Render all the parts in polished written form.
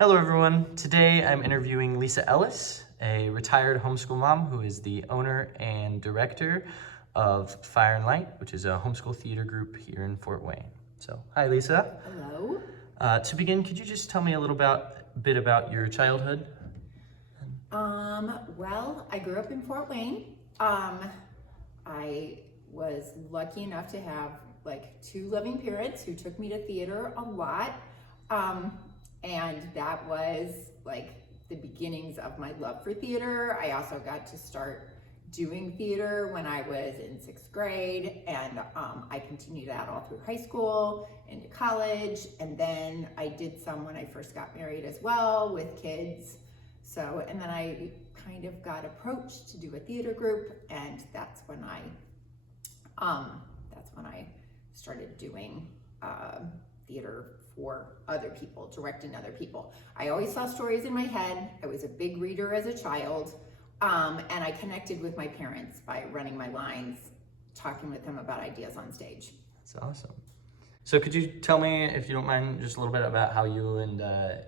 Hello everyone. Today I'm interviewing Lisa Ellis, a retired homeschool mom who is the owner and director of Fire and Light, which is a homeschool theater group here in Fort Wayne. So, hi Lisa. Hello. To begin, could you just tell me a bit about your childhood? Well, I grew up in Fort Wayne. I was lucky enough to have like two loving parents who took me to theater a lot. And that was like the beginnings of my love for theater. I also got to start doing theater when I was in 6th grade, and I continued that all through high school, into college, and then I did some when I first got married as well with kids. So, and then I kind of got approached to do a theater group, and that's when I started doing theater for other people, directing other people. I always saw stories in my head. I was a big reader as a child, and I connected with my parents by running my lines, talking with them about ideas on stage. That's awesome. So could you tell me, if you don't mind, just a little bit about how you and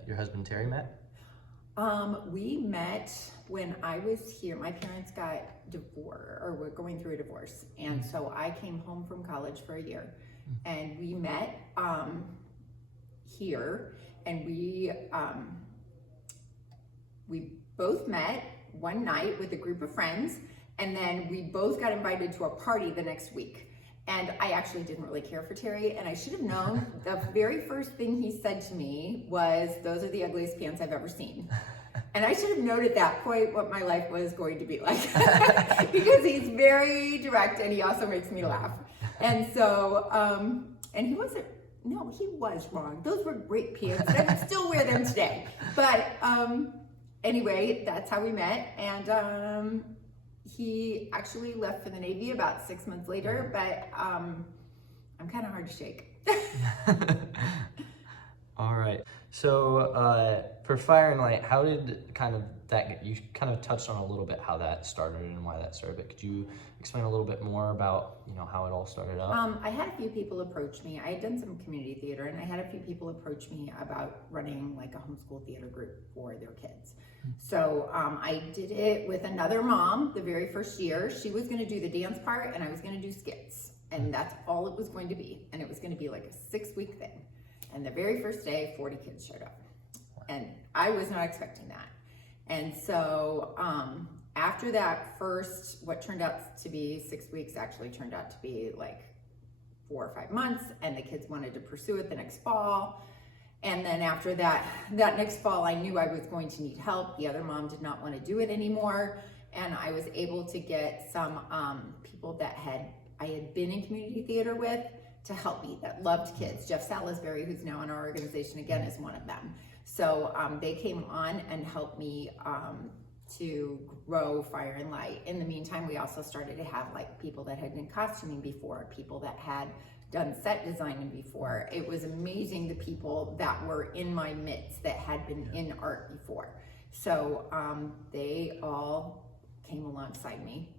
your husband Terry met? We met when I was here. My parents got divorced, or were going through a divorce, and so I came home from college for a year, and we met here, and we both met one night with a group of friends, and then we both got invited to a party the next week. And I actually didn't really care for Terry, and I should have known. The very first thing he said to me was, "Those are the ugliest pants I've ever seen." And I should have known at that point what my life was going to be like, because he's very direct and he also makes me laugh. And so, and he was wrong. Those were great pants, and I would still wear them today. But anyway, that's how we met. And he actually left for the Navy about 6 months later, but I'm kind of hard to shake. All right. So for Fire and Light, how did you kind of touched on a little bit how that started and why that started, but could you explain a little bit more about, how it all started up? I had a few people approach me. I had done some community theater, and I had a few people approach me about running like a homeschool theater group for their kids. So I did it with another mom the very first year. She was going to do the dance part, and I was going to do skits, and that's all it was going to be. And it was going to be like a 6-week thing. And the very first day, 40 kids showed up, and I was not expecting that. And so after that first, what turned out to be 6 weeks actually turned out to be like 4 or 5 months, and the kids wanted to pursue it the next fall. And then after that next fall, I knew I was going to need help. The other mom did not want to do it anymore, and I was able to get some people that I had been in community theater with to help me, that loved kids. Jeff Salisbury, who's now in our organization again, is one of them. So they came on and helped me to grow Fire and Light. In the meantime, we also started to have like people that had been costuming before, people that had done set designing before. It was amazing, the people that were in my midst that had been in art before. So they all came alongside me.